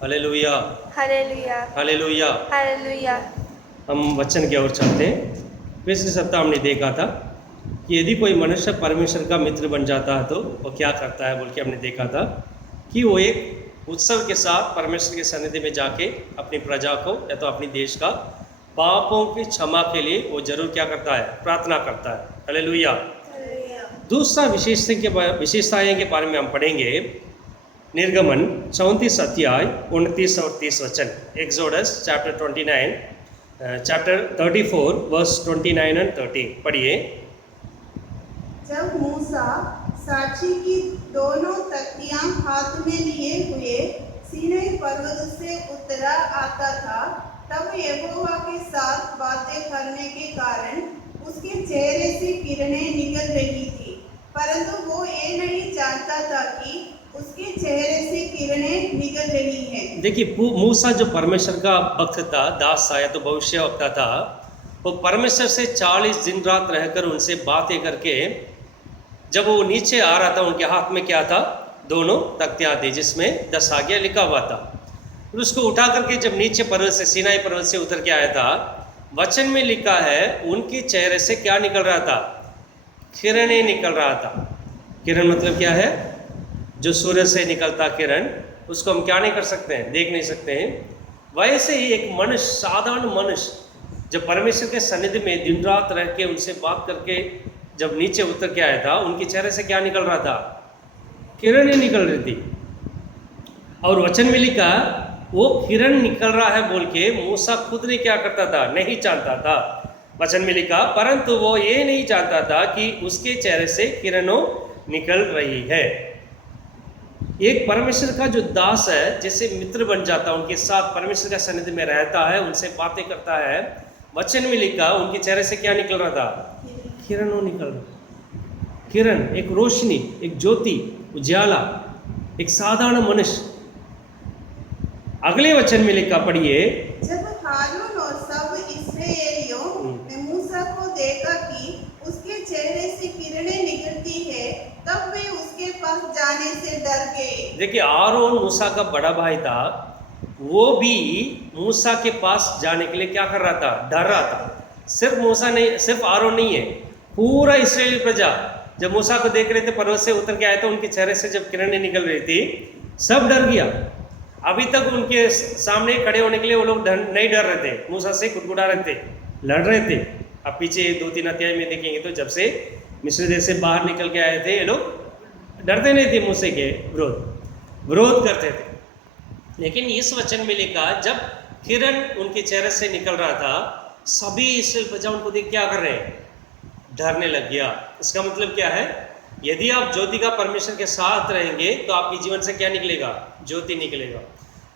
Hallelujah, hallelujah, hallelujah. Hallelujah. हम वचन की ओर चलते हैं। पिछले सप्ताह हमने देखा था कि यदि कोई मनुष्य परमेश्वर का मित्र बन जाता है तो वो क्या करता है बोल के हमने देखा था कि वो एक उत्सव के साथ परमेश्वर के सन्निधि में जाके अपनी प्रजा को या तो अपनी देश का पापों की क्षमा के लिए वो जरूर क्या करता है, प्रार्थना करता है। हालेलुया। दूसरा विशेषताएं के बारे में हम पढ़ेंगे। निर्गमन 34 अध्याय 29 और 30 वचन। Exodus chapter 29 chapter 34 verse 29 and 30 पढ़िए। जब मूसा साक्षी की दोनों तख्तियां हाथ में लिए हुए सीनै पर्वत से उतरा आता था, तब यहोवा के साथ बातें करने के कारण उसके चेहरे से किरणें निकल रही थी, परंतु वो ये नहीं जानता था कि उसके चेहरे से किरणें निकल रही हैं। देखिए, मूसा जो परमेश्वर का भक्त था, दास था या तो भविष्यवक्ता था, वो परमेश्वर से 40 दिन रात रहकर उनसे बातें करके जब वो नीचे आ रहा था, उनके हाथ में क्या था? दोनों तख्तियां थी जिसमें 10 आज्ञा लिखा हुआ था। फिर उसको उठा करके जब नीचे पर्वत से, सीनाई पर्वत से उतर के आया था, वचन में लिखा है उनके चेहरे से क्या निकल रहा था? किरणें निकल रहा था। किरण मतलब क्या है? जो सूर्य से निकलता किरण, उसको हम क्या नहीं कर सकते हैं, देख नहीं सकते हैं। वैसे ही एक मनुष्य, साधारण मनुष्य जब परमेश्वर के सन्निधि में दिन रात रह के उनसे बात करके जब नीचे उतर के आया था, उनके चेहरे से क्या निकल रहा था? किरणें निकल रही थी। और वचन में लिखा वो किरण निकल रहा है बोल के मूसा खुद ने क्या करता था? नहीं जानता था। वचन में लिखा परंतु वो ये नहीं जानता था कि उसके चेहरे से किरणों निकल रही है। एक परमेश्वर का जो दास है, जैसे मित्र बन जाता है, उनके साथ परमेश्वर का सन्निधि में रहता है, उनसे बातें करता है। वचन में लिखा उनके चेहरे से क्या निकल रहा था? किरणों निकल रहा। किरण, एक रोशनी, एक ज्योति, उजाला, एक साधारण मनुष्य। अगले वचन में लिखा, पढ़िए। जब हारून और सब इस्राएलियों ने मूसा को देखा कि उसके चेहरे से किरणें निकलती है, तब वे उसके पास जाने से डर गए। देखिए, आरोन मूसा का बड़ा भाई था, वो भी मूसा के पास जाने के लिए क्या कर रहा था? डर रहा था। सिर्फ मूसा नहीं, सिर्फ आरोन नहीं है, पूरा इस्राएली प्रजा जब मूसा को देख रहे थे, पर्वत से उतर के आए थे, उनके चेहरे से जब किरणें निकल रही थी, सब डर गया। अभी तक उनके सामने खड़े होने के लिए वो लोग नहीं डर रहे थे, मूसा से कुटकुटा रहे थे, लड़ रहे थे। अब पीछे 2-3 अध्याय में देखेंगे तो जब से मिस्र देश से बाहर निकल के आए थे, ये लोग डरते नहीं थे मूसे के विरोध करते थे। लेकिन इस वचन में लिखा जब किरण उनके चेहरे से निकल रहा था, सभी इस्राएल प्रजा उनको देख क्या कर रहे हैं? डरने लग गया। इसका मतलब क्या है? यदि आप ज्योति का परमेश्वर के साथ रहेंगे तो आपके जीवन से क्या निकलेगा? ज्योति निकलेगा।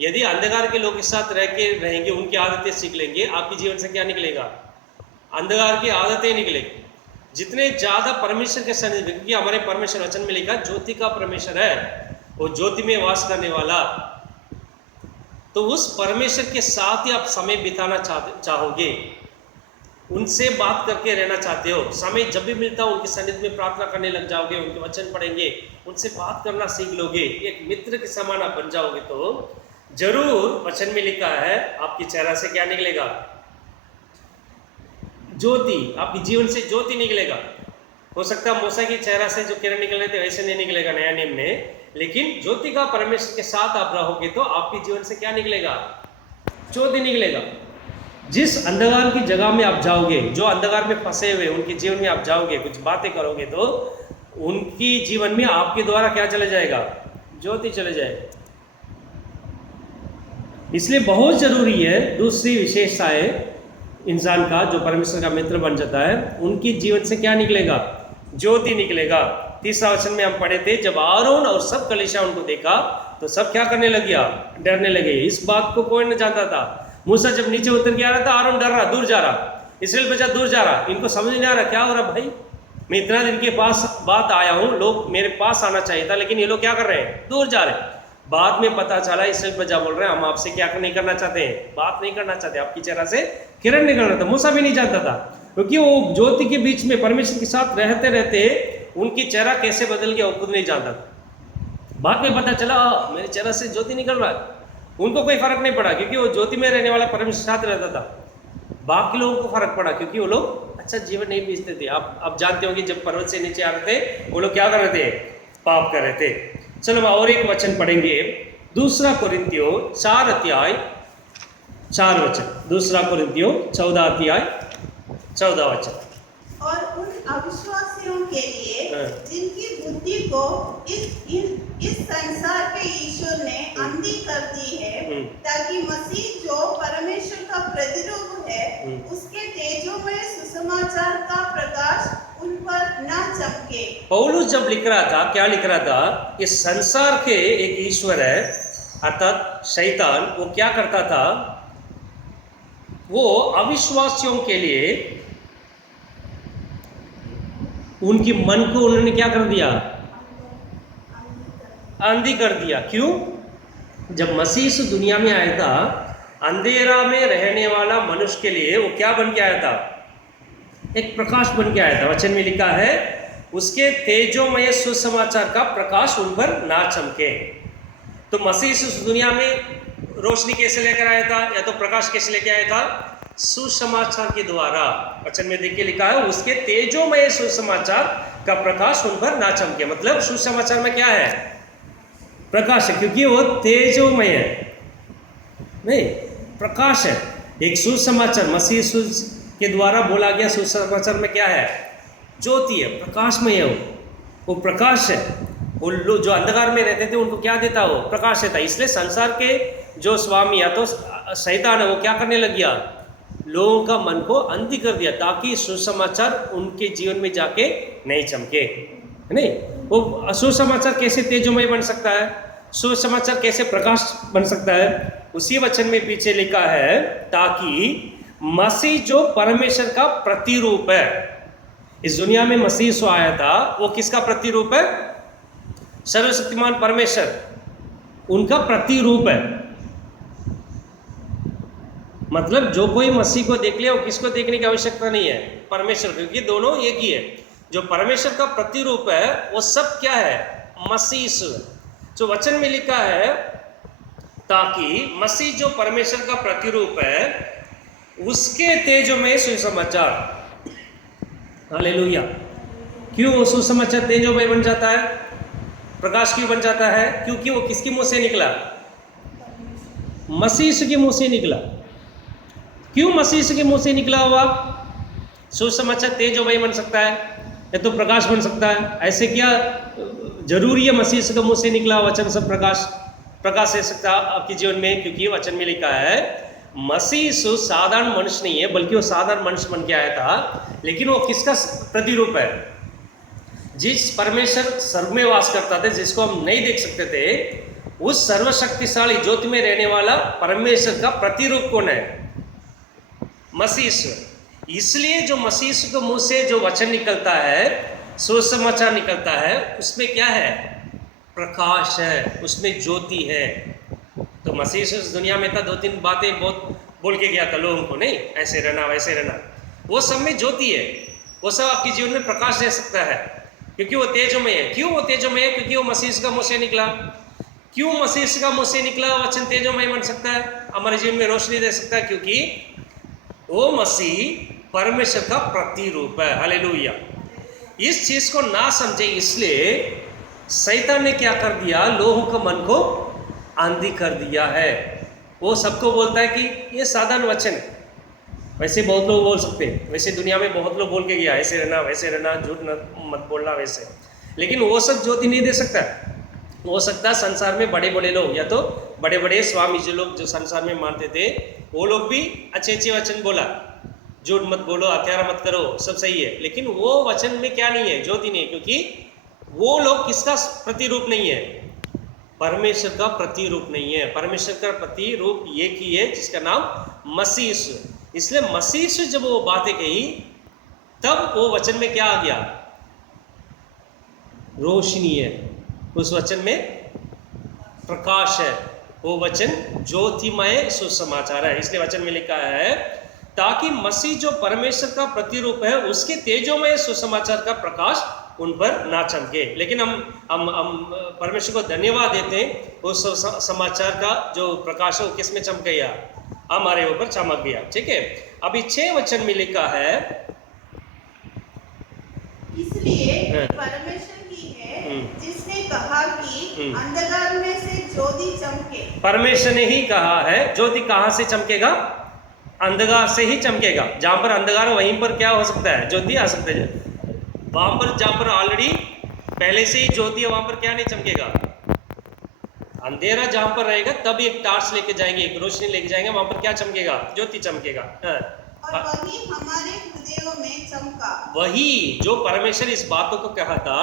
यदि अंधकार के लोग के साथ रह के रहेंगे, उनकी आदतें सीख लेंगे, आपके जीवन से क्या निकलेगा? अंधकार की आदतें निकलेगी। जितने ज्यादा परमेश्वर के सन्निधि, क्योंकि हमारे परमेश्वर वचन में लिखा ज्योति का परमेश्वर है, वो ज्योति में वास करने वाला, तो उस परमेश्वर के साथ ही आप समय बिताना चाहोगे, उनसे बात करके रहना चाहते हो, समय जब भी मिलता हो उनके सन्निधि में प्रार्थना करने लग जाओगे, उनके वचन पढ़ेंगे, उनसे बात करना सीख लोगे, एक मित्र के समान आप बन जाओगे, तो जरूर वचन में लिखा है आपके चेहरा से क्या निकलेगा? ज्योति, आपके जीवन से ज्योति निकलेगा। हो सकता है मूसा के चेहरा से जो किरण निकल रहे थे वैसे नहीं निकलेगा नया नियम में, लेकिन ज्योति का परमेश्वर के साथ आप रहोगे तो आपके जीवन से क्या निकलेगा? ज्योति निकलेगा। जिस अंधकार की जगह में आप जाओगे, जो अंधकार में फंसे हुए उनके जीवन में आप जाओगे, कुछ बातें करोगे, तो उनकी जीवन में आपके द्वारा क्या चले जाएगा? ज्योति चले जाएगा। इसलिए बहुत जरूरी है दूसरी विशेषताएं इंसान का जो परमेश्वर का मित्र बन जाता है, उनके जीवन से क्या निकलेगा? ज्योति निकलेगा। तीसरा वचन में हम पढ़े थे, जब आरोन और सब कलीसिया उनको देखा तो सब क्या करने लग गया? डरने लगे। इस बात को कोई नहीं जानता था। मूसा जब नीचे उतर के आ रहा था, आरोन डर रहा, दूर जा रहा, इस्राएल बच्चा दूर जा रहा, इनको समझ नहीं आ रहा क्या हो रहा। भाई मैं इतना दिन के पास बात आया हूँ, लोग मेरे पास आना चाहिए था, लेकिन ये लोग क्या कर रहे हैं? दूर जा रहे हैं। बाद में पता चला इस्राएल प्रजा बोल रहे हैं हम आपसे क्या नहीं करना चाहते हैं, बात नहीं करना चाहते, आपकी चेहरा से किरण निकल रहा था। मूसा भी नहीं जानता था, क्योंकि वो ज्योति के बीच में परमेश्वर के साथ रहते रहते उनकी चेहरा कैसे बदल गया वो खुद नहीं जानता था। बाद में पता चला मेरे चेहरा से ज्योति निकल रहा है। उनको कोई फर्क नहीं पड़ा, क्योंकि वो ज्योति में रहने वाला परमेश्वर साथ रहता था। बाकी लोगों को फर्क पड़ा, क्योंकि वो लोग अच्छा जीवन नहीं बीतते थे। आप जानते होंगे जब पर्वत से नीचे आ रहे थे वो लोग क्या कर रहे थे, पाप कर रहे थे। चलो हम और एक वचन पढ़ेंगे, 2 कोरिन्थियों 4 अध्याय 4 वचन। 2 कोरिन्थियों 14 अध्याय 14 वचन। और उन अविश्वासियों के लिए हाँ। जिनकी बुद्धि को इस संसार के ईश्वर ने अंधी कर दी है, ताकि मसीह जो परमेश्वर का प्रतिरूप है उसके तेजोमय सुसमाचार का प्रकाश उन पर न चमके। पौलुस जब लिख रहा था, क्या लिख रहा था, इस संसार के एक ईश्वर है अर्थात शैतान, वो क्या करता था, वो अविश्वासियों के लिए उनकी मन को उन्होंने क्या कर दिया, अंधी कर दिया। क्यों? जब मसीह इस दुनिया में आया था, अंधेरा में रहने वाला मनुष्य के लिए वो क्या बन के आया था, एक प्रकाश बन के आया था। वचन में लिखा है उसके तेजोमय सुसमाचार का प्रकाश उन पर ना चमके। तो मसीह इस दुनिया में रोशनी कैसे लेकर आया था, या तो प्रकाश कैसे लेकर आया था, सुसमाचार के द्वारा। वचन में देखिए लिखा है उसके तेजोमय सुसमाचार का प्रकाश उन पर ना चमके। मतलब सुसमाचार में क्या है, प्रकाश है, क्योंकि वो तेजोमय है, नहीं प्रकाश है। एक सुसमाचार मसीह के द्वारा बोला गया सुसमाचार में क्या है, ज्योति है, प्रकाशमय है, वो प्रकाश है। वो लोग जो अंधकार में रहते थे उनको क्या देता, वो प्रकाश देता। इसलिए संसार के जो स्वामी या तो शैतान है वो क्या करने लग गया, लोगों का मन को अंधी कर दिया, ताकि सुसमाचार उनके जीवन में जाके नहीं चमके। नहीं, वो सुसमाचार कैसे तेजोमय बन सकता है, सुसमाचार कैसे प्रकाश बन सकता है, उसी वचन में पीछे लिखा है ताकि मसीह जो परमेश्वर का प्रतिरूप है, इस दुनिया में मसीह सो आया था, वो किसका प्रतिरूप है, सर्वशक्तिमान परमेश्वर, उनका प्रतिरूप है। मतलब जो कोई मसीह को देख ले वो किसको देखने की आवश्यकता नहीं है, परमेश्वर, क्योंकि दोनों एक ही है। जो परमेश्वर का प्रतिरूप है वो सब क्या है, मसीह। जो वचन में लिखा है ताकि मसीह जो परमेश्वर का प्रतिरूप है उसके तेजोमय सुसमाचार, हालेलुया। क्यों वो सुसमाचार तेजोमय बन जाता है, प्रकाश क्यों बन जाता है, क्योंकि वो किसके मुंह से निकला, मसीह के मुंह से निकला। क्यों मसीह के मुंह से निकला हुआ सुसमाचार तेजोमय बन सकता है, या तो प्रकाश बन सकता है। ऐसे क्या जरूरी है मसीह के मुंह से निकला वचन सब प्रकाश दे सकता है आपके जीवन में? क्योंकि वचन में लिखा है मसीह साधारण मनुष्य नहीं है, बल्कि वो साधारण मनुष्य बन के आया था। लेकिन वो किसका प्रतिरूप है, जिस परमेश्वर स्वर्ग में वास करता था, जिसको हम नहीं देख सकते थे, उस सर्वशक्तिशाली ज्योति में रहने वाला परमेश्वर का प्रतिरूप कौन है, मसीह। इसलिए जो मसीह के मुंह से जो वचन निकलता है, सुसमाचार निकलता है, उसमें क्या है, प्रकाश है, उसमें ज्योति है। तो मसीह उस दुनिया में था, 2-3 बातें बहुत बोल के गया था लोगों को, नहीं ऐसे रहना वैसे रहना, वो सब में ज्योति है, वो सब आपके जीवन में प्रकाश दे सकता है, क्योंकि वो तेजोमय है। क्यों वो तेजोमय है, क्योंकि वो मसीह का मुंह से निकला। क्यों मसीह का मुंह से निकला वचन तेजोमय बन सकता है, हमारे जीवन में रोशनी दे सकता है, क्योंकि वो मसीह परमेश्वर का प्रतिरूप है। हालेलुया। इस चीज को ना समझे, इसलिए शैतान ने क्या कर दिया, लोगों का मन को आंधी कर दिया है। वो सबको बोलता है कि ये साधारण वचन, वैसे बहुत लोग बोल सकते हैं, वैसे दुनिया में बहुत लोग बोल के गया, ऐसे रहना वैसे रहना, झूठ मत बोलना वैसे, लेकिन वो सब ज्योति नहीं दे सकता। हो सकता है संसार में बड़े बड़े लोग, या तो बड़े बड़े स्वामी जो लोग जो संसार में मानते थे, वो लोग भी अच्छे वचन बोला, झूठ मत बोलो, हत्यारा मत करो, सब सही है, लेकिन वो वचन में क्या नहीं है, ज्योति नहीं है, क्योंकि वो लोग किसका प्रतिरूप नहीं है, परमेश्वर का प्रतिरूप नहीं है। परमेश्वर का प्रतिरूप एक ही है, जिसका नाम मसीह। इसलिए मसीह से जब वो बातें कही, तब वो वचन में क्या आ गया, रोशनी है, उस वचन में प्रकाश है, वो वचन ज्योतिमय सुसमाचार है। इसलिए वचन में लिखा है ताकि मसीह जो परमेश्वर का प्रतिरूप है उसके तेजोमय सुसमाचार का प्रकाश उन पर ना चमके। लेकिन हम परमेश्वर को धन्यवाद देते हैं, उस समाचार का जो प्रकाश है वो किस में चमक गया, हमारे ऊपर चमक गया। ठीक है, अभी 6 वचन में लिखा है, इसलिए हाँ। परमेश्वर की है हम्म। जिसने कहा कि अंधकार में से ज्योति चमके। परमेश्वर ने ही कहा है ज्योति कहाँ से चमकेगा, अंधकार से ही चमकेगा। जहां पर अंधकार है वहीं पर क्या हो सकता है, ज्योति आ सकता है। वहां पर जहां पर ऑलरेडी पहले से ही ज्योति है वहां पर क्या नहीं चमकेगा, अंधेरा जहां पर रहेगा तब एक टार्च लेके जाएंगे, एक रोशनी लेके जाएंगे, वहां पर क्या चमकेगा, ज्योति चमकेगा। हाँ। और वही हमारे हृदयों में चमका। वही जो परमेश्वर इस बातों को कहा था,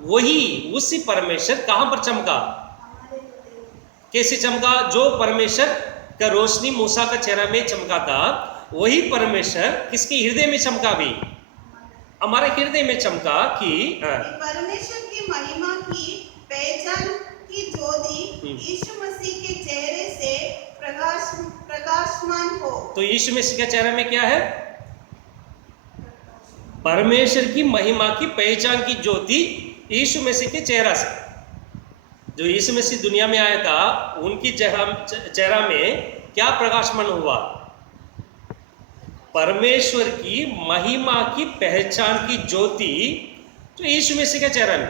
वही उसी परमेश्वर कहां पर चमका, हमारे हृदयों में। कैसे चमका, जो परमेश्वर का रोशनी मूसा का चेहरा में चमका था, वही परमेश्वर किसके हृदय में चमका, भी हमारे हृदय में चमका कि परमेश्वर की महिमा की पहचान की ज्योति यीशु मसीह के चेहरे से प्रकाशमान हो। तो यीशु मसीह के चेहरे में क्या है, परमेश्वर की महिमा की पहचान की ज्योति यीशु मसीह के चेहरा से। जो यीशु मसीह दुनिया में आया था उनकी चेहरा में क्या प्रकाशमान हुआ, परमेश्वर की महिमा की पहचान की ज्योति जो यीशु मसीह के चेहरा में।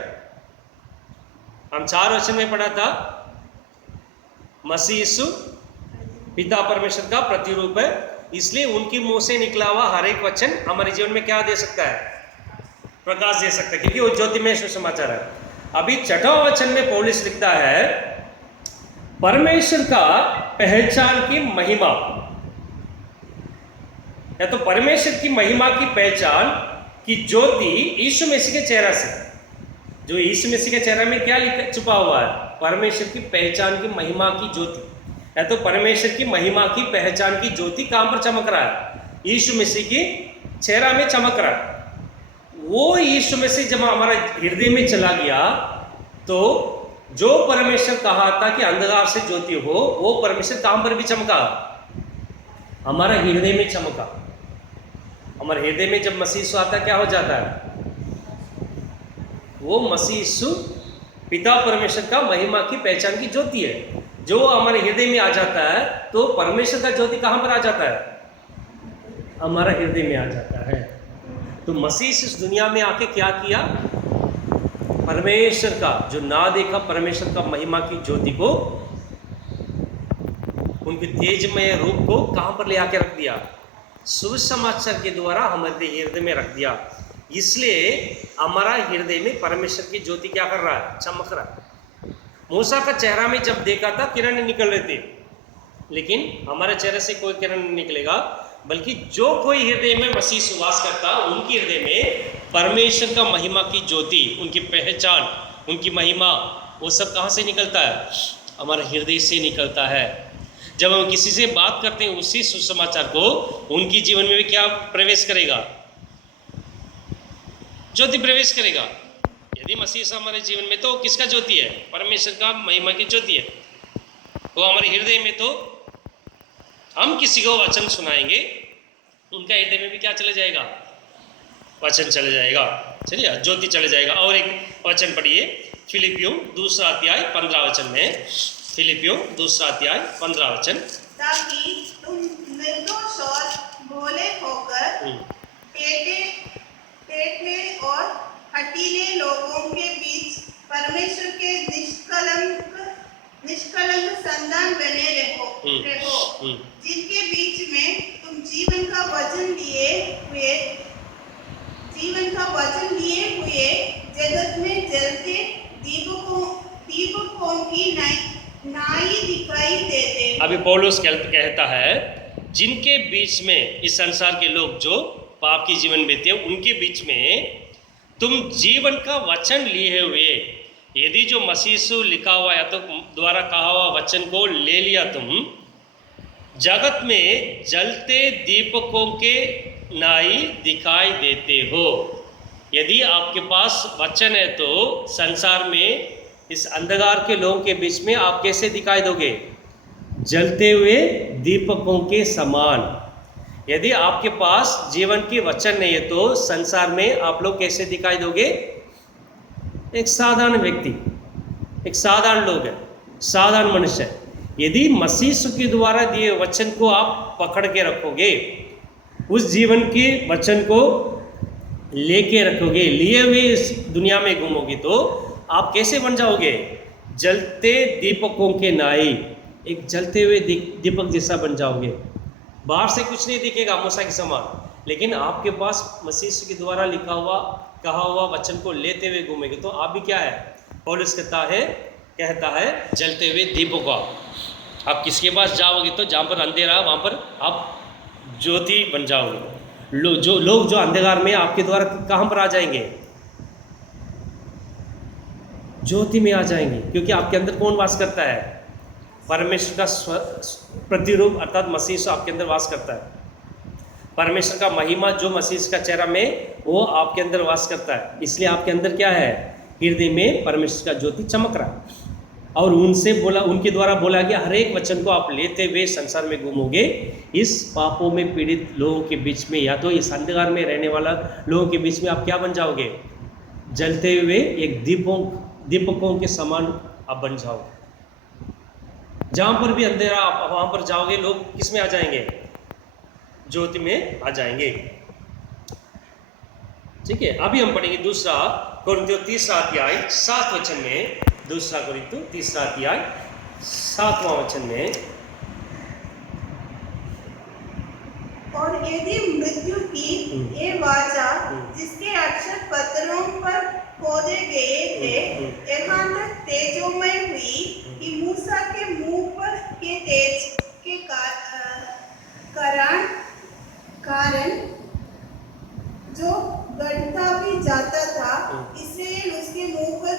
हम 4 वचन में पढ़ा था, मसीह यीशु पिता परमेश्वर का प्रतिरूप है, इसलिए उनकी मुंह से निकला हुआ हर एक वचन हमारे जीवन में क्या दे सकता है, प्रकाश दे सकता है, क्योंकि वो ज्योतिमय सुसमाचार है। अभी 6वां वचन में पौलुस लिखता है, परमेश्वर का पहचान की महिमा, या तो परमेश्वर की महिमा की पहचान की ज्योति यीशु मसीह के चेहरा से। जो यीशु मसीह के चेहरा में क्या छुपा हुआ है, परमेश्वर की पहचान की महिमा की ज्योति, या तो परमेश्वर की महिमा की पहचान की ज्योति कहां पर चमक रहा है, यीशु मसीह की चेहरा में चमक रहा है। वो यीशु मसीह जब हमारा हृदय में चला गया तो जो परमेश्वर कहा था कि अंधकार से ज्योति हो, वो परमेश्वर कहां पर भी चमका, हमारा हृदय में चमका। हमारे हृदय में जब मसीह यीशु आता क्या हो जाता है, वो मसीह यीशु पिता परमेश्वर का महिमा की पहचान की ज्योति है। जो हमारे हृदय में आ जाता है तो परमेश्वर का ज्योति कहां पर आ जाता है, हमारा हृदय में आ जाता है। तो मसीह इस दुनिया में आके क्या किया, परमेश्वर का जो ना देखा परमेश्वर का महिमा की ज्योति को, उनके तेजमय रूप को कहां पर ले आके रख दिया, सुसमाचार के द्वारा हमारे हृदय में रख दिया। इसलिए हमारा हृदय में परमेश्वर की ज्योति क्या कर रहा है, चमक रहा है। मूसा का चेहरा में जब देखा था किरण निकल रहे थे, लेकिन हमारे चेहरे से कोई किरण नहीं निकलेगा, बल्कि जो कोई हृदय में मसीह सुवास करता उनकी हृदय में परमेश्वर का महिमा की ज्योति, उनकी पहचान, उनकी महिमा, वो सब कहाँ से निकलता है, हमारे हृदय से निकलता है। जब हम किसी से बात करते हैं उसी सुसमाचार को उनकी जीवन में भी क्या प्रवेश करेगा, ज्योति प्रवेश करेगा। यदि मसीह से हमारे जीवन में तो किसका ज्योति है, परमेश्वर का महिमा की ज्योति है। वो हमारे हृदय में, तो हम किसी को वचन सुनाएंगे उनका हृदय में भी क्या चले जाएगा, वचन चले जाएगा, चलिए ज्योति चले जाएगा। और एक वचन पढ़िए, फिलिपियों 2 अध्याय 15 वचन में, फिलिपियों 2 अध्याय 15 वचन, ताकि तुम निर्दोष और भोले होकर टेढ़े और हठीले लोगों के बीच परमेश्वर के निष्कलंक संतान बने रहो, जिनके बीच में तुम जीवन का वचन लिए हुए जगत में जलते दीपकों की नाई दिखाई देते। अभी पौलुस कहता है, जिनके बीच में इस संसार के लोग जो पाप की जीवन बीते उनके बीच में तुम जीवन का वचन लिए हुए, यदि जो मसीह से लिखा हुआ या तो द्वारा कहा हुआ वचन को ले लिया, तुम जगत में जलते दीपकों के नाई दिखाई देते हो। यदि आपके पास वचन है तो संसार में इस अंधकार के लोगों के बीच में आप कैसे दिखाई दोगे, जलते हुए दीपकों के समान। यदि आपके पास जीवन की वचन नहीं है तो संसार में आप लोग कैसे दिखाई दोगे, एक साधारण व्यक्ति, एक साधारण लोग है, साधारण मनुष्य है। यदि मसीह यीशु के द्वारा दिए वचन को आप पकड़ के रखोगे, उस जीवन के वचन को लेके रखोगे, लिए हुए इस दुनिया में घूमोगे, तो आप कैसे बन जाओगे? जलते दीपकों के नाई, एक जलते हुए दीपक जैसा बन जाओगे। बाहर से कुछ नहीं दिखेगा मूसा के समान, लेकिन आपके पास मसीह यीशु के द्वारा लिखा हुआ कहा हुआ वचन को लेते हुए घूमेंगे, तो आप भी क्या है? पौलुस कहता है जलते हुए दीपक। आप किसके पास जाओगे तो जहाँ पर अंधेरा वहाँ पर आप ज्योति बन जाओगे। लोग जो अंधकार में आपके द्वारा कहाँ पर आ जाएंगे? ज्योति में आ जाएंगे, क्योंकि आपके अंदर कौन वास करता है? परमेश्वर का प्रतिरूप अर्थात मसीह यीशु आपके अंदर वास करता है। परमेश्वर का महिमा जो मसीह का चेहरा में, वो आपके अंदर वास करता है। इसलिए आपके अंदर क्या है? हृदय में परमेश्वर का ज्योति चमक रहा है। और उनके द्वारा बोला गया हर एक वचन को आप लेते हुए संसार में घूमोगे। इस पापों में पीड़ित लोगों के बीच में, या तो इस अंधकार में रहने वाला लोगों के बीच में आप क्या बन जाओगे? जलते हुए एक दीपकों के समान आप बन जाओगे। जहाँ पर भी अंधेरा, आप वहाँ पर जाओगे, लोग किस में आ जाएंगे? ज्योति में आ जाएंगे। ठीक है, अभी हम पढ़ेंगे दूसरा कोरिन्थियों 3 अध्याय 7 वचन में। दूसरा कोरिन्थियों 3 अध्याय 7वां वचन में, और यदि मृत्यु की ये वाचा जिसके अक्षर पत्थरों पर खोदे गए थे यहाँ तक तेजोमय हुई कि मूसा के मुंह पर के तेज के कारण जो गढ़ता भी जाता था, इसलिए उसके मुंह पर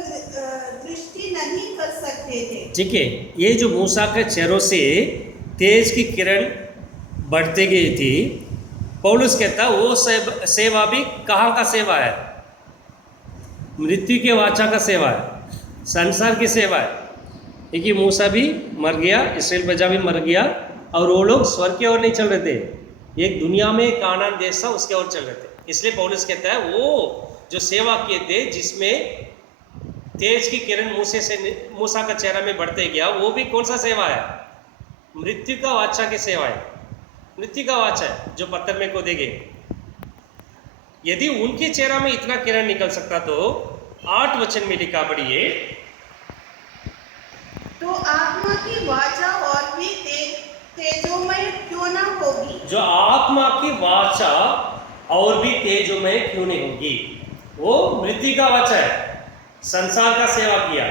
दृष्टि नहीं कर सकते थे। ठीक है, ये जो मूसा के चेहरों से तेज की किरण बढ़ती गई थी, पौलुस कहता वो सेवा भी कहाँ का सेवा है? मृत्यु के वाचा का सेवा है, संसार की सेवा है। क्योंकि मूसा भी मर गया, इस्राएल प्रजा भी मर गया, और वो लोग स्वर्ग की ओर नहीं चल रहे थे, एक दुनिया में कानान देश था उसके ओर चल रहे थे। इसलिए पौलुस कहता है वो जो सेवा किए थे जिसमें तेज की किरण मूसा का चेहरा में बढ़ते गया, वो भी कौन सा सेवा है? मृत्यु का वाचा की सेवा है। मृत्यु का वाचा है जो पत्थर में खोदे गए। यदि उनके चेहरा में इतना किरण निकल सकता, तो 8 वचन में लिखा, पढ़िए। तो आत्मा की वाचा और भी तेजोमय क्यों ना होगी? जो आत्मा की वाचा और भी तेजोमय क्यों नहीं होगी? वो मृत्यु का वाचा है, संसार का सेवा किया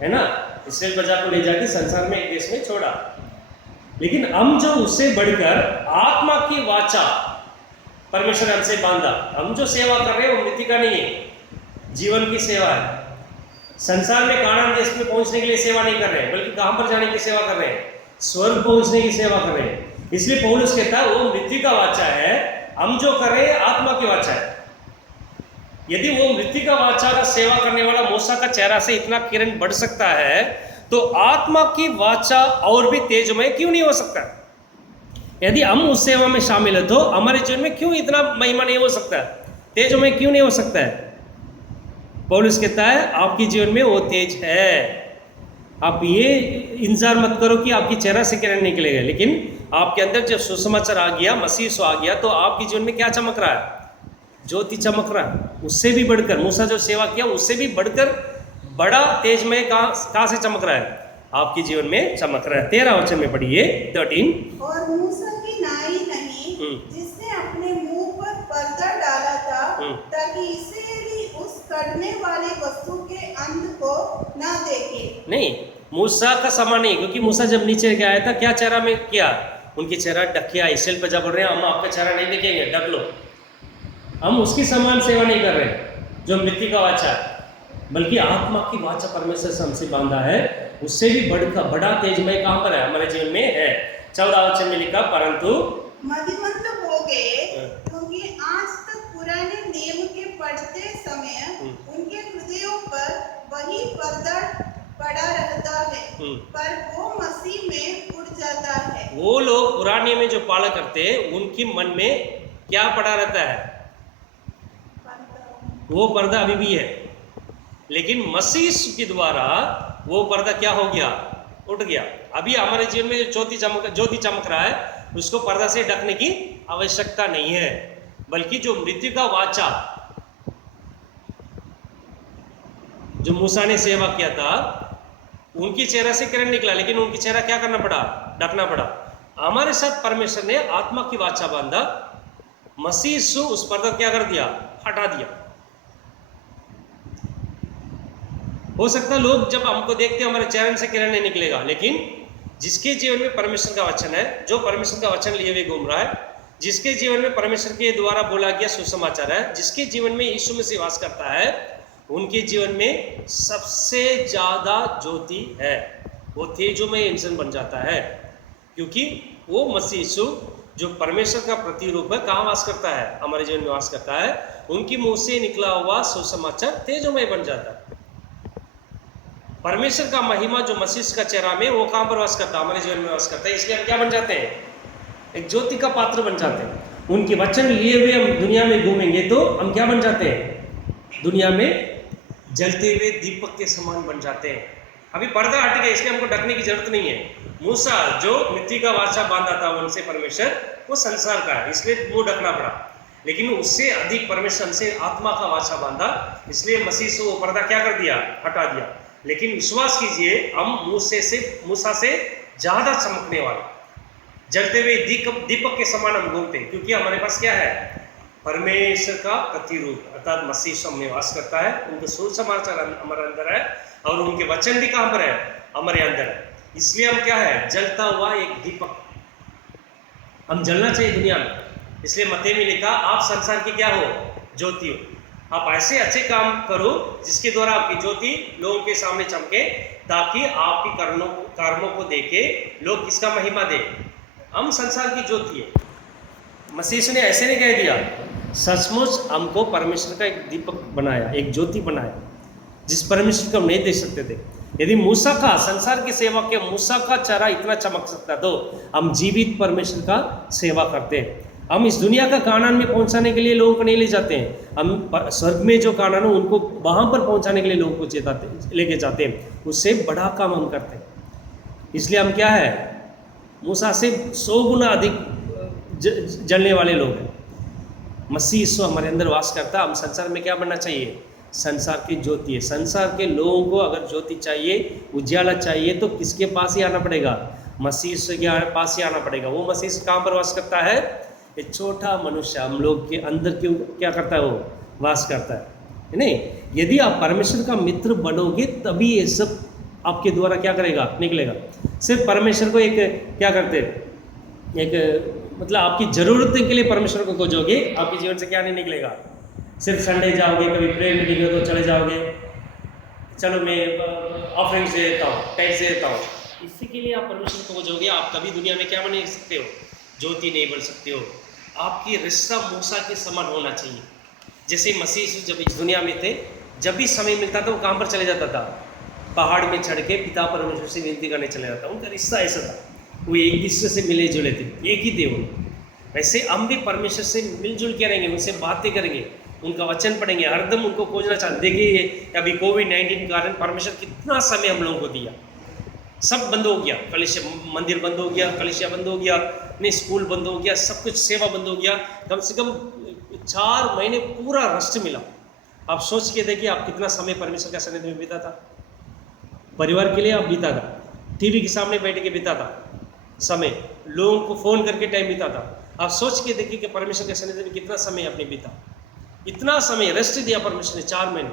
है ना, इस्राएल प्रजा को ले जाके संसार में एक देश में छोड़ा। लेकिन हम जो उससे बढ़कर आत्मा की वाचा परमेश्वर हमसे बांधा, हम जो सेवा कर रहे हैं वो मृत्यु का नहीं है, जीवन की सेवा है। संसार में कानान देश में पहुंचने के लिए सेवा नहीं कर रहे हैं, बल्कि कहां पर जाने की सेवा कर रहे हैं? स्वर्ग पहुंचने की सेवा कर रहे हैं। इसलिए पौलुस कहता है वो मृत्यु का वाचा है, हम जो कर रहे हैं आत्मा की वाचा है। यदि वो मृत्यु का वाचा का सेवा करने वाला मूसा का चेहरा से इतना किरण बढ़ सकता है, तो आत्मा की वाचा और भी तेजमय क्यों नहीं हो सकता? यदि हम उस सेवा में शामिल है, तो हमारे जीवन में क्यों इतना महिमा नहीं हो सकता, तेजमय क्यों नहीं हो सकता है? पौलुस कहता है आपके जीवन में वो तेज है। आप ये इंतजार मत करो कि आपकी चेहरा से किरण निकलेगा, लेकिन आपके अंदर जब सुसमाचार आ गया, मसीह आ गया, तो आपके जीवन में क्या चमक रहा है? ज्योति चमक रहा है। उससे भी बढ़कर, मूसा जो सेवा किया उससे भी बढ़कर बड़ा तेजमय कहाँ से चमक रहा है? आपके जीवन में चमक रहा है। 13 वचन में पढ़िए 13। और मूसा की नाई नहीं जिसने अपने मुंह पर पर्दा डाला था, ताकि इस्राएली उस कटने वाली वस्तु के अंत को न देखे। नहीं, मूसा का समान नहीं, क्योंकि मूसा जब नीचे आया था क्या चेहरा में किया? उनके चेहरा ढक किया। इस्राएल प्रजा बोल रहे हैं हम आपका चेहरा नहीं देखेंगे, ढक लो। हम उसकी समान सेवा नहीं कर रहे जो मृत्यु का वाचा है, बल्कि आत्मा की वाचा परमेश्वर से हमसे बांधा है, उससे भी बड़ा तेजमय कहाँ पर है? हमारे जीवन में है। 14 वचन में लिखा, परंतु मतिमंद हो गए, क्योंकि आज तक पुराने नियम के पढ़ते समय उनके हृदयों पर वही पर्दा पड़ा रहता है, पर वो मसीह में उड़ जाता है। वो लोग पुराने में जो पालन करते हैं, उनके मन में क्या पड़ा रहता है? वो पर्दा अभी भी है। लेकिन मसीह के द्वारा वो पर्दा क्या हो गया, उठ गया। अभी हमारे जीवन में ज्योति चमक रहा है, उसको पर्दा से ढकने की आवश्यकता नहीं है, बल्कि जो मृत्यु का वाचा जो मूसा ने सेवा किया था, उनकी चेहरा से किरण निकला, लेकिन उनकी चेहरा क्या करना पड़ा, ढकना पड़ा। हमारे साथ परमेश्वर ने आत्मा की वाचा बांधा, मसीह यीशु उस पर्दा क्या कर दिया, हटा दिया। हो सकता है लोग जब हमको देखते हैं हमारे चेहरे से किरण नहीं निकलेगा, लेकिन जिसके जीवन में परमेश्वर का वचन है, जो परमेश्वर का वचन लिए हुए घूम रहा है, जिसके जीवन में परमेश्वर के द्वारा बोला गया सुसमाचार है, जिसके जीवन में यीशु मसीह वास करता है, उनके जीवन में सबसे ज्यादा ज्योति है। वो तेजोमय इंसान बन जाता है, क्योंकि वो मसीह यीशु जो परमेश्वर का प्रतिरूप है, कहाँ वास करता है, हमारे जीवन में वास करता है। उनकी मुंह से निकला हुआ सुसमाचार तेजोमय बन जाता है। परमेश्वर का महिमा जो मसीह का चेहरा में, वो कहाँ पर वास करता है, हमारे जीवन में वास करता है। इसलिए हम क्या बन जाते हैं, एक ज्योति का पात्र बन जाते हैं। उनके वचन लिए हुए हम दुनिया में घूमेंगे तो हम क्या बन जाते हैं, दुनिया में जलते हुए दीपक के समान बन जाते हैं। अभी पर्दा हट गया, इसलिए हमको ढकने की जरूरत नहीं है। मूसा जो मृत्यु का वाचा बांधा था उनसे परमेश्वर, वो संसार का है, इसलिए मुंह ढकना पड़ा। लेकिन उससे अधिक परमेश्वर से आत्मा का वाचा बांधा, इसलिए मसीह से वो पर्दा क्या कर दिया, हटा दिया। लेकिन विश्वास कीजिए, हम मूसा से ज्यादा चमकने वाले, जलते हुए दीपक के समान हम घूमते हैं, क्योंकि हमारे पास क्या है, परमेश्वर का प्रतिरूप अर्थात मसीह हम में वास करता है। उनके सुसमाचार हमारे अंदर है, और उनके वचन भी कहाँ पर है, हमारे अंदर है। इसलिए हम क्या है, जलता हुआ एक दीपक, हम जलना चाहिए दुनिया में। इसलिए मत्ती में लिखा, आप संसार की क्या हो, ज्योति हो। आप ऐसे अच्छे काम करो जिसके द्वारा आपकी ज्योति लोगों के सामने चमके, ताकि आपकी कर्मों को देखे लोग किसका महिमा दे, हम संसार की ज्योति है। मसीह ने ऐसे नहीं कह दिया, सचमुच हमको परमेश्वर का एक दीपक बनाया, एक ज्योति बनाया, जिस परमेश्वर को हम नहीं देख सकते थे। यदि मूसा का संसार की सेवा के मूसा का चेहरा इतना चमक सकता, तो हम जीवित परमेश्वर का सेवा करते हैं। हम इस दुनिया का कानान में पहुंचाने के लिए लोगों को नहीं ले जाते हैं, हम स्वर्ग में जो कानान है उनको वहां पर पहुंचाने के लिए लोगों को लेके जाते हैं। उससे बड़ा काम हम करते हैं। इसलिए हम क्या है, मूसा से 100 गुना अधिक जलने वाले लोग हैं। मसीह यीशु हमारे अंदर वास करता। हम संसार में क्या बनना चाहिए, संसार की ज्योति है। संसार के लोगों को अगर ज्योति चाहिए, उजाला चाहिए, तो किसके पास ही आना पड़ेगा, मसीह यीशु के पास ही आना पड़ेगा। वो मसीह यीशु कहाँ पर वास करता है, एक छोटा मनुष्य हम लोग के अंदर क्यों क्या करता है, वो वास करता है नहीं। यदि आप परमेश्वर का मित्र बनोगे, तभी ये सब आपके द्वारा क्या करेगा, निकलेगा। सिर्फ परमेश्वर को एक क्या करते, एक मतलब आपकी ज़रूरत के लिए परमेश्वर को खोजोगे, आपके जीवन से क्या नहीं निकलेगा। सिर्फ संडे जाओगे, कभी प्रेयर मीटिंग में तो चले जाओगे, चलो मैं ऑफरिंग से देता हूँ, टैक्स से देता हूँ, इसी के लिए आप परमेश्वर को खोजोगे। आप कभी दुनिया में क्या बन नहीं सकते हो, ज्योति नहीं बन सकते हो। आपकी रिश्ता मूसा के समान होना चाहिए। जैसे मसीह जब इस दुनिया में थे, जब भी समय मिलता था वो कहाँ पर चले जाता था, पहाड़ में चढ़ के पिता परमेश्वर से विनती करने चले जाता। उनका रिश्ता ऐसा था, वो एक दूसरे से मिले जुले थे, एक ही थे वो। वैसे हम भी परमेश्वर से मिलजुल के रहेंगे, उनसे बातें करेंगे, उनका वचन पढ़ेंगे, हरदम उनको खोजना चाहते। देखिए अभी कोविड-19 के कारण परमेश्वर कितना समय हम लोगों को दिया, सब बंद हो गया, कलिसिया मंदिर बंद हो गया, कलिसिया बंद हो गया, नहीं स्कूल बंद हो गया, सब कुछ सेवा बंद हो गया। कम से कम 4 महीने पूरा रेस्ट मिला। आप सोच के देखिए आप कितना समय परमेश्वर का सानिध्य में बीता था, परिवार के लिए आप बीता था, टीवी के सामने बैठ के बीता था समय, लोगों को फ़ोन करके टाइम बीता था। आप सोच के देखिए कि परमेश्वर के सानिध्य में कितना समय आपने बीता, इतना समय रेस्ट दिया परमेश्वर ने 4 महीने।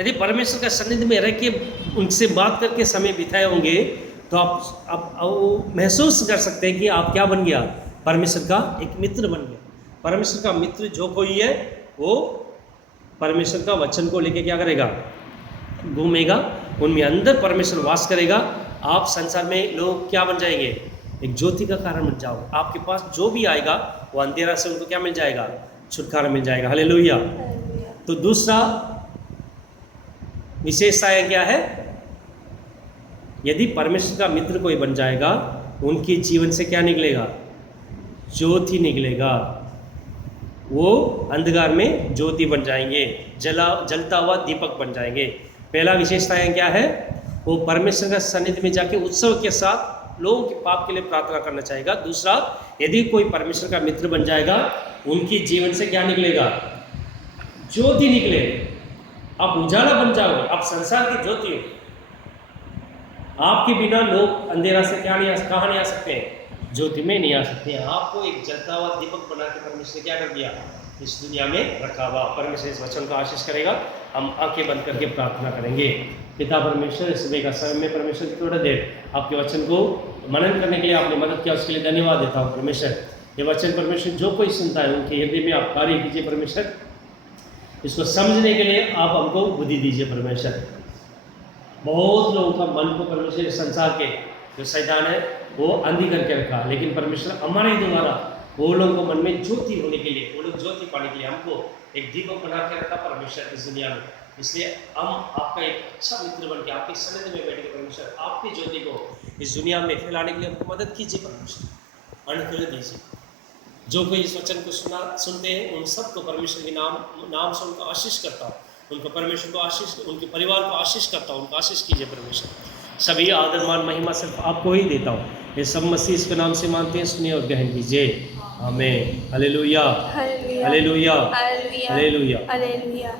यदि परमेश्वर का सानिध्य में रह के उनसे बात करके समय बिताए होंगे, तो आप महसूस कर सकते हैं कि आप क्या बन गया, परमेश्वर का एक मित्र बन गया। परमेश्वर का मित्र जो कोई है, वो परमेश्वर का वचन को लेके क्या करेगा, घूमेगा, उनमें अंदर परमेश्वर वास करेगा। आप संसार में लोग क्या बन जाएंगे, एक ज्योति का कारण बन जाओगे। आपके पास जो भी आएगा वो अंधेरा से उनको क्या मिल जाएगा, छुटकारा मिल जाएगा। हालेलुया। तो दूसरा विशेषता क्या है, यदि परमेश्वर का मित्र कोई बन जाएगा, उनके जीवन से क्या निकलेगा, ज्योति निकलेगा। वो अंधकार में ज्योति बन जाएंगे, जलता हुआ दीपक बन जाएंगे। पहला विशेषताएं क्या है? वो परमेश्वर का सन्निधि में जाके उत्सव के साथ लोगों के पाप के लिए प्रार्थना करना चाहेगा। दूसरा, यदि कोई परमेश्वर का मित्र बन जाएगा, उनके जीवन से क्या निकलेगा? ज्योति निकलेगा। आप उजाला बन जाओगे, आप संसार की ज्योति हो। आपके बिना लोग अंधेरा से कहाँ नहीं आ सकते हैं? ज्योति में नहीं आ सकते हैं। आपको एक जलता हुआ दीपक बना के परमेश्वर ने क्या कर दिया? इस दुनिया में रखा हुआ। परमेश्वर इस वचन को आशीष करेगा। हम आंखें बंद करके प्रार्थना करेंगे। पिता परमेश्वर, इस सुबह का समय में परमेश्वर की थोड़ा देर आपके वचन को मनन करने के लिए आपने मदद किया, उसके लिए धन्यवाद देता हूँ परमेश्वर। ये वचन परमेश्वर जो कोई सुनता है उनके हृदय में आप कार्य कीजिए परमेश्वर। इसको समझने के लिए आप हमको बुद्धि दीजिए परमेश्वर। बहुत लोगों का मन को परमेश्वर संसार के जो शैतान है वो अंधी करके रखा, लेकिन परमेश्वर हमारे द्वारा वो लोगों को मन में ज्योति होने के लिए, वो लोग ज्योति पाने के लिए हमको एक दीपक बना के रखा परमेश्वर इस दुनिया में। इसलिए हम आपका एक अच्छा मित्र बन के आपके सन्निधि में बैठ के परमेश्वर आपकी ज्योति को इस दुनिया में फैलाने के लिए हमको मदद कीजिए परमेश्वर, अनुग्रह दीजिए। जो कोई इस वचन को सुनते हैं उन सबको परमेश्वर के नाम से उनको आशीष करता हूँ, उनको परमेश्वर को आशीष, उनके परिवार को आशीष करता हूँ, उनको आशीष कीजिए परमेश्वर। सभी आदर मान महिमा सिर्फ आपको ही देता हूँ। ये सब मसीह इसके नाम से मानते हैं, सुनिए और ग्रहण कीजिए। आमीन। Hallelujah, hallelujah, hallelujah, hallelujah.